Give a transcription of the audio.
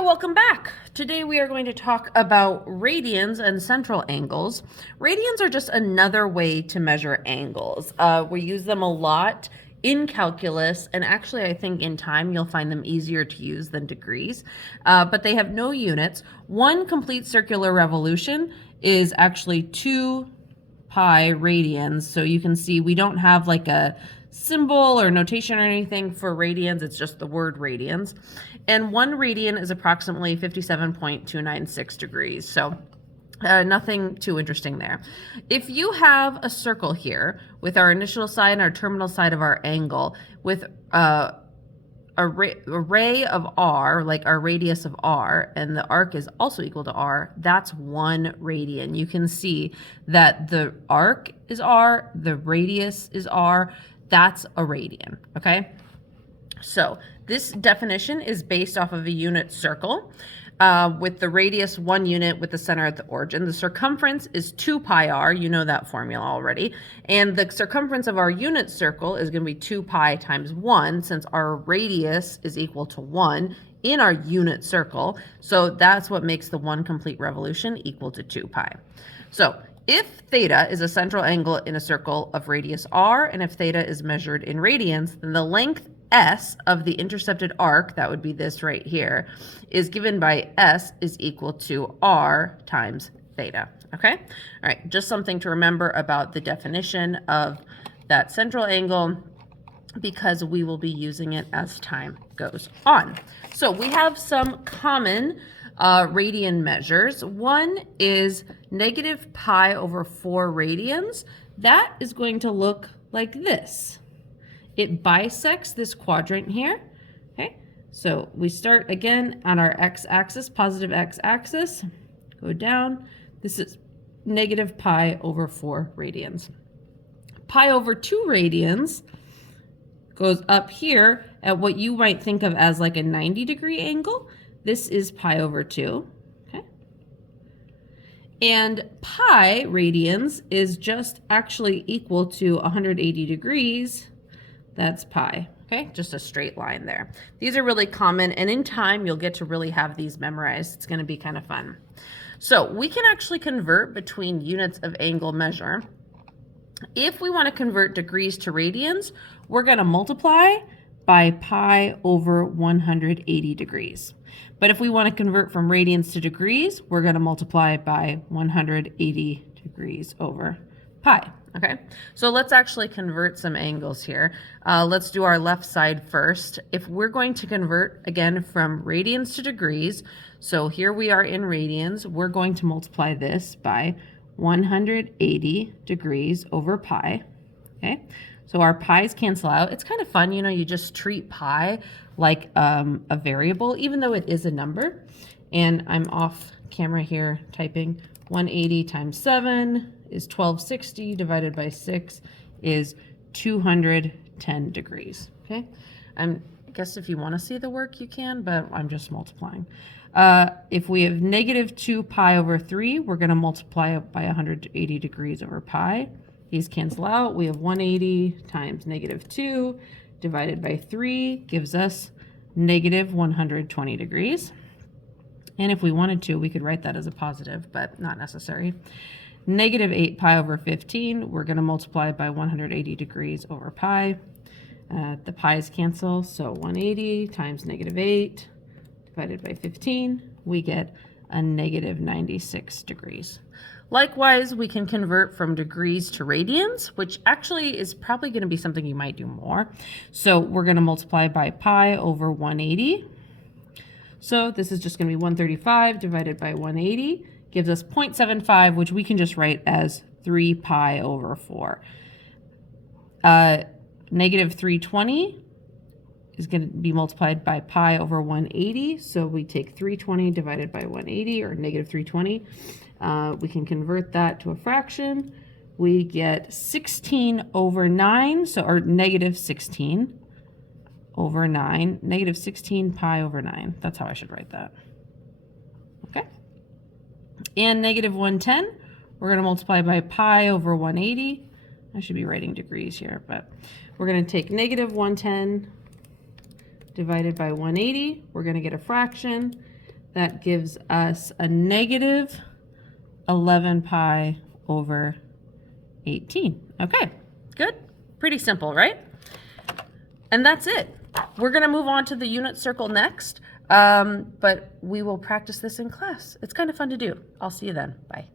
Hi, welcome back. Today we are going to talk about radians and central angles. Radians are just another way to measure angles. We use them a lot in calculus, and actually I think in time you'll find them easier to use than degrees, but they have no units. One complete circular revolution is actually 2 pi radians, so you can see we don't have like a symbol or notation or anything for radians, it's just the word radians. And 1 radian is approximately 57.296 degrees, so nothing too interesting there. If you have a circle here with our initial side and our terminal side of our angle with a ray of r, like our radius of r, and the arc is also equal to r, that's 1 radian. You can see that the arc is r, the radius is r, that's a radian, okay? So this definition is based off of a unit circle with the radius 1 unit with the center at the origin. The circumference is 2 pi r, you know that formula already. And the circumference of our unit circle is going to be 2 pi times 1, since our radius is equal to 1 in our unit circle. So that's what makes the 1 complete revolution equal to 2 pi. So if theta is a central angle in a circle of radius r, and if theta is measured in radians, then the length s of the intercepted arc, that would be this right here, is given by s is equal to r times theta, okay? All right, just something to remember about the definition of that central angle, because we will be using it as time goes on. So we have some common radian measures. One is negative pi over 4 radians. That is going to look like this. It bisects this quadrant here, okay? So we start again on our x-axis, positive x-axis, go down. This is negative pi over 4 radians. Pi over 2 radians goes up here at what you might think of as like a 90-degree angle. This is pi over 2, okay? And pi radians is just actually equal to 180 degrees. That's pi, okay? Just a straight line there. These are really common, and in time you'll get to really have these memorized. It's going to be kind of fun. So we can actually convert between units of angle measure. If we want to convert degrees to radians, we're going to multiply by pi over 180 degrees. But if we want to convert from radians to degrees, we're going to multiply by 180 degrees over pi. Okay, so let's actually convert some angles here. Let's do our left side first. If we're going to convert, again, from radians to degrees, so here we are in radians, we're going to multiply this by 180 degrees over pi, okay? So our pi's cancel out. It's kind of fun, you know, you just treat pi like a variable, even though it is a number. And I'm off camera here typing 180 times 7 is 1260 divided by 6 is 210 degrees, okay? I guess if you want to see the work, you can, but I'm just multiplying. If we have negative 2 pi over 3, we're going to multiply it by 180 degrees over pi. These cancel out. We have 180 times negative 2 divided by 3 gives us negative 120 degrees. And if we wanted to, we could write that as a positive, but not necessary. Negative 8 pi over 15, we're going to multiply by 180 degrees over pi. The pi's cancel, so 180 times negative 8 divided by 15, we get a negative 96 degrees. Likewise, we can convert from degrees to radians, which actually is probably going to be something you might do more. So we're going to multiply by pi over 180. So this is just going to be 135 divided by 180. Gives us 0.75, which we can just write as 3 pi over 4. Negative 320 is going to be multiplied by pi over 180. So we take 320 divided by 180, or negative 320. We can convert that to a fraction. We get 16 over 9, so, or negative 16 over 9. Negative 16 pi over 9. That's how I should write that. Okay. And negative 110, we're going to multiply by pi over 180. I should be writing degrees here, but we're going to take negative 110 divided by 180. We're going to get a fraction. that gives us a negative 11 pi over 18. Okay, good. Pretty simple, right? And that's it. We're going to move on to the unit circle next, but we will practice this in class. It's kind of fun to do. I'll see you then. Bye.